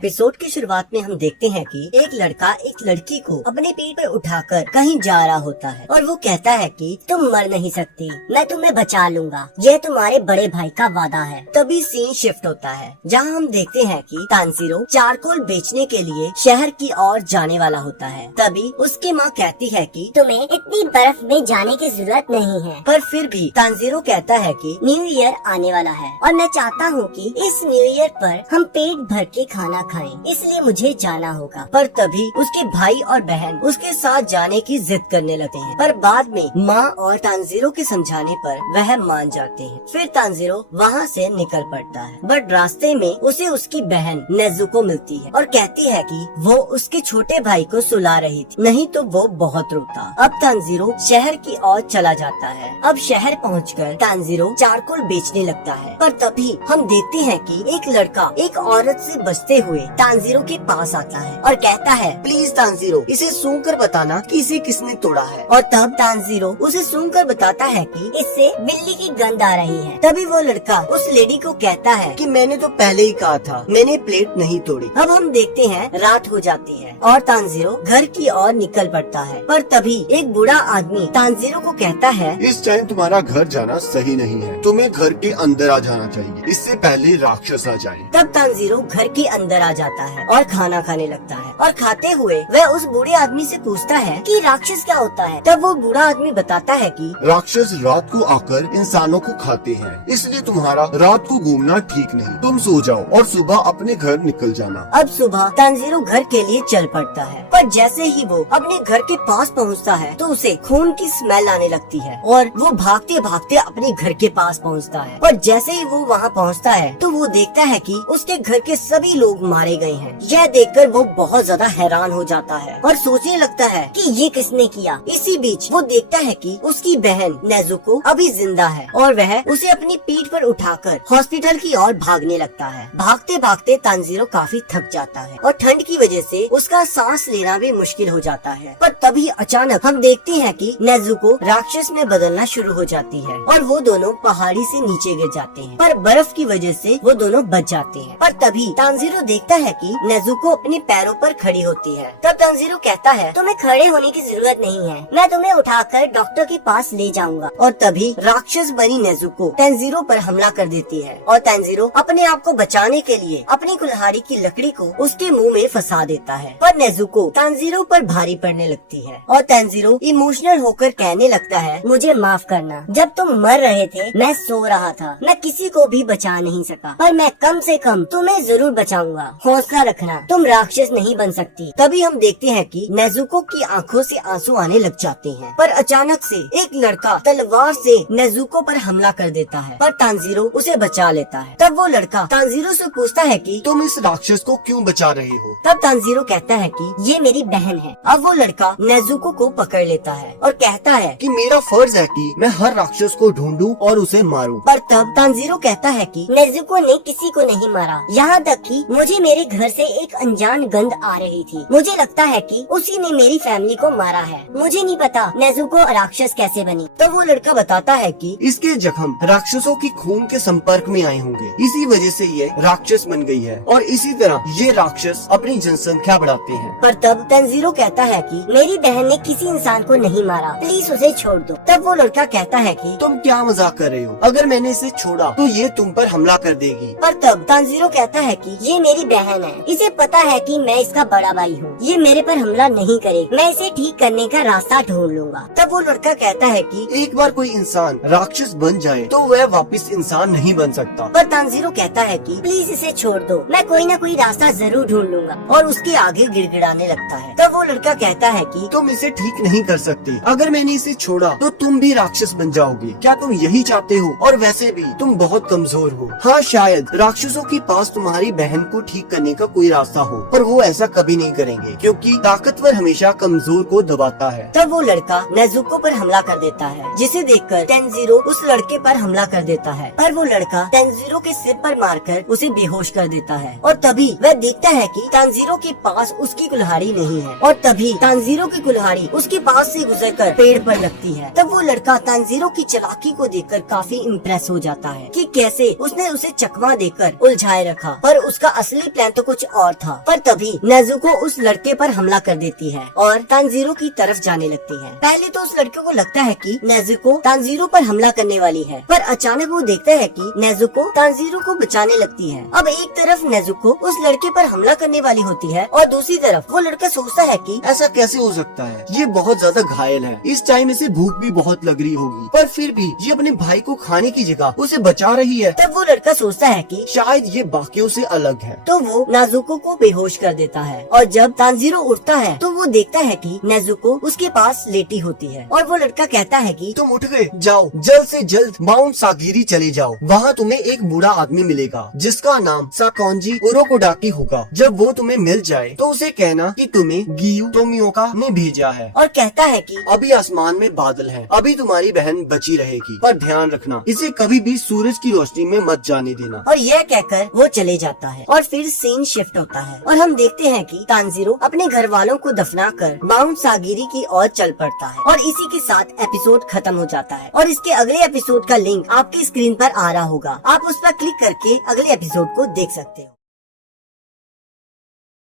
Episode की शुरुआत में हम देखते हैं कि एक लड़का एक लड़की को अपने पीठ पर उठाकर कहीं जा रहा होता है और वो कहता है कि तुम मर नहीं सकती, मैं तुम्हें बचा लूंगा, यह तुम्हारे बड़े भाई का वादा है। तभी सीन शिफ्ट होता है जहां हम देखते हैं कि तानजीरो चारकोल बेचने के लिए शहर की ओर जाने वाला होता है। तभी उसकी माँ कहती है कि तुम्हें इतनी बर्फ में जाने की जरूरत नहीं है। पर फिर भी तानजीरो कहता है कि न्यू ईयर आने वाला है और मैं चाहता हूँ कि इस न्यू ईयर पर हम पेट भर के खाना खाएं, इसलिए मुझे जाना होगा। पर तभी उसके भाई और बहन उसके साथ जाने की जिद करने लगते हैं, पर बाद में माँ और तानजीरो के समझाने पर वह मान जाते हैं। फिर तानजीरो वहाँ से निकल पड़ता है, बट रास्ते में उसे उसकी बहन नेजुको मिलती है और कहती है कि वो उसके छोटे भाई को सुला रही थी, नहीं तो वो बहुत रोता। अब तानजीरो शहर की ओर चला जाता है। अब शहर पहुंचकर तानजीरो चारकोल बेचने लगता है, पर तभी हम देखते हैं कि एक लड़का एक औरत से बचते हुए तानजीरो के पास आता है और कहता है, प्लीज तानजीरो, इसे सूंघ कर बताना कि इसे किसने तोड़ा है। और तब तानजीरो उसे सूंघ कर बताता है कि इससे बिल्ली की गंध आ रही है। तभी वो लड़का उस लेडी को कहता है कि मैंने तो पहले ही कहा था, मैंने प्लेट नहीं तोड़ी। अब हम देखते हैं रात हो जाती है और तानजीरो घर की ओर निकल पड़ता है, पर तभी एक बूढ़ा आदमी तानजीरो को कहता है, इस टाइम तुम्हारा घर जाना सही नहीं है, तुम्हें घर के अंदर आ जाना चाहिए, इससे पहले राक्षस आ जाए। तब तानजीरो घर के अंदर आ जाता है और खाना खाने लगता है और खाते हुए वह उस बूढ़े आदमी से पूछता है कि राक्षस क्या होता है। तब वो बूढ़ा आदमी बताता है कि राक्षस रात को आकर इंसानों को खाते हैं, इसलिए तुम्हारा रात को घूमना ठीक नहीं। तुम सो जाओ और सुबह अपने घर निकल जाना। अब सुबह तानजीरो घर के लिए चल पड़ता है, पर जैसे ही वो अपने घर के पास पहुंचता है तो उसे खून की स्मेल आने लगती है और वो भागते भागते अपने घर के पास पहुंचता है। और जैसे ही वो वहां पहुंचता है तो वो देखता है कि उसके घर के सभी लोग मारे गए हैं। यह देखकर वो बहुत ज्यादा हैरान हो जाता है और सोचने लगता है कि ये किसने किया। इसी बीच वो देखता है कि उसकी बहन नेजुको अभी जिंदा है और वह उसे अपनी पीठ पर उठाकर हॉस्पिटल की ओर भागने लगता है। भागते भागते तानजीरो काफी थक जाता है और ठंड की वजह से उसका सांस लेना भी मुश्किल हो जाता है। पर तभी अचानक हम देखते हैं कि नेजुको राक्षस में बदलना शुरू हो जाती है और वो दोनों पहाड़ी से नीचे गिर जाते हैं, पर बर्फ की वजह से वो दोनों बच जाते हैं। पर तभी तानजीरो देखता है कि नेजुको अपने पैरों पर खड़ी होती है। तब तानजीरो कहता है, तुम्हें खड़े होने की जरूरत नहीं है, मैं तुम्हें उठाकर डॉक्टर के पास ले जाऊंगा। और तभी राक्षस बनी नेजुको तानजीरो पर हमला कर देती है और तानजीरो अपने आप को बचाने के लिए अपनी कुल्हाड़ी की लकड़ी को उसके मुंह में फंसा देता है। पर नेजुको तानजीरो पर भारी पड़ने लगती है और तानजीरो इमोशनल होकर कहने लगता है, मुझे माफ करना, जब तुम मर रहे थे मैं सो रहा था, मैं किसी को भी बचा नहीं सका, पर मैं कम से कम तुम्हें जरूर बचाऊंगा, हौसला रखना, तुम राक्षस नहीं बन सकती। तभी हम देखते हैं कि नेजुको की आंखों से आंसू आने लग जाते हैं, पर अचानक से एक लड़का तलवार से नेजुको पर हमला कर देता है, पर तानजीरो उसे बचा लेता है। तब वो लड़का तानजीरो से पूछता है कि तुम इस राक्षस को क्यों बचा रहे हो? तब तानजीरो कहता है कि ये मेरी बहन है। अब वो लड़का नेजुको को पकड़ लेता है और कहता है कि मेरा फर्ज है कि मैं हर राक्षस को ढूंढूं और उसे मारूं। पर तब तानजीरो कहता है कि नेजुको ने किसी को नहीं मारा, यहाँ तक कि मुझे मेरे घर से एक अनजान गंध आ रही थी, मुझे लगता है कि उसी ने मेरी फैमिली को मारा है, मुझे नहीं पता नेजुको राक्षस कैसे बनी। तो वो लड़का बताता है कि इसके जख्म राक्षसों की खून के संपर्क में आए होंगे, इसी वजह से ये राक्षस बन गई है और इसी तरह ये राक्षस अपनी जनसंख्या बढ़ाते हैं। पर तब तानजीरो कहता है कि मेरी बहन ने किसी इंसान को नहीं मारा, प्लीज उसे छोड़ दो। तब वो लड़का कहता है कि तुम क्या मजाक कर रहे हो, अगर मैंने इसे छोड़ा तो ये तुम पर हमला कर देगी। पर तब तानजीरो कहता है कि ये मेरी बहन है, इसे पता है कि मैं इसका बड़ा भाई हूँ, ये मेरे पर हमला नहीं करेगी, मैं इसे ठीक करने का रास्ता ढूंढ लूंगा। तब वो लड़का कहता है कि एक बार कोई इंसान राक्षस बन जाए तो वह वापस इंसान नहीं बन सकता। पर तानजीरो कहता है कि प्लीज इसे छोड़ दो, मैं कोई न कोई रास्ता जरूर ढूंढ लूंगा। और उसके आगे गिड़गिड़ाने लगता है। तब वो लड़का कहता है कि तुम इसे ठीक नहीं कर सकते, अगर मैंने इसे छोड़ा तो तुम भी राक्षस बन जाओगे, क्या तुम यही चाहते हो? और वैसे भी तुम बहुत कमजोर हो। हाँ, शायद राक्षसों के पास तुम्हारी बहन को ठीक करने का कोई रास्ता हो, पर वो ऐसा कभी नहीं करेंगे क्योंकि ताकतवर हमेशा कमजोर को दबाता है। तब वो लड़का नेजुको पर हमला कर देता है, जिसे देखकर तानजीरो उस लड़के पर हमला कर देता है, पर वो लड़का तानजीरो के सिर पर मारकर उसे बेहोश कर देता है। और तभी वह देखता है कि तानजीरो के पास उसकी कुल्हाड़ी नहीं है और तभी तानजीरो की कुल्हाड़ी उसके पास से गुजरकर पेड़ पर लगती है। तब वो लड़का तानजीरो की चालाकी को देखकर काफी इम्प्रेस हो जाता है कि कैसे उसने उसे चकमा देकर उलझाए रखा, पर उसका असली असली प्लान तो कुछ और था। पर तभी नेजुको उस लड़के पर हमला कर देती है और तानजीरो की तरफ जाने लगती है। पहले तो उस लड़के को लगता है कि नेजुको तानजीरो पर हमला करने वाली है, पर अचानक वो देखता है कि नेजुको तानजीरो को बचाने लगती है। अब एक तरफ नेजुको उस लड़के पर हमला करने वाली होती है और दूसरी तरफ वो लड़का सोचता है कि ऐसा कैसे हो सकता है, ये बहुत ज्यादा घायल है, इस टाइम इसे भूख भी बहुत लग रही होगी, पर फिर भी ये अपने भाई को खाने की जगह उसे बचा रही है। तब वो लड़का सोचता है कि शायद ये बाकियों से अलग है। तो वो नेजुको को बेहोश कर देता है और जब तानजीरो उठता है तो वो देखता है कि नेजुको उसके पास लेटी होती है और वो लड़का कहता है कि तुम उठ गए, जाओ जल्द से जल्द माउंट सागिरी चले जाओ, वहाँ तुम्हें एक बूढ़ा आदमी मिलेगा जिसका नाम साकोंजी उरोकोडाकी होगा। जब वो तुम्हें मिल जाए तो उसे कहना कि तुम्हें गियू तोमियोका ने भेजा है और कहता है कि अभी आसमान में बादल हैं, अभी तुम्हारी बहन बची रहेगी, पर ध्यान रखना इसे कभी भी सूरज की रोशनी में मत जाने देना। और यह कहकर वो चले जाता है और फिर सीन शिफ्ट होता है और हम देखते हैं कि तानजीरो अपने घर वालों को दफनाकर माउंट सागिरी की ओर चल पड़ता है और इसी के साथ एपिसोड खत्म हो जाता है। और इसके अगले एपिसोड का लिंक आपकी स्क्रीन पर आ रहा होगा, आप उस पर क्लिक करके अगले एपिसोड को देख सकते हो।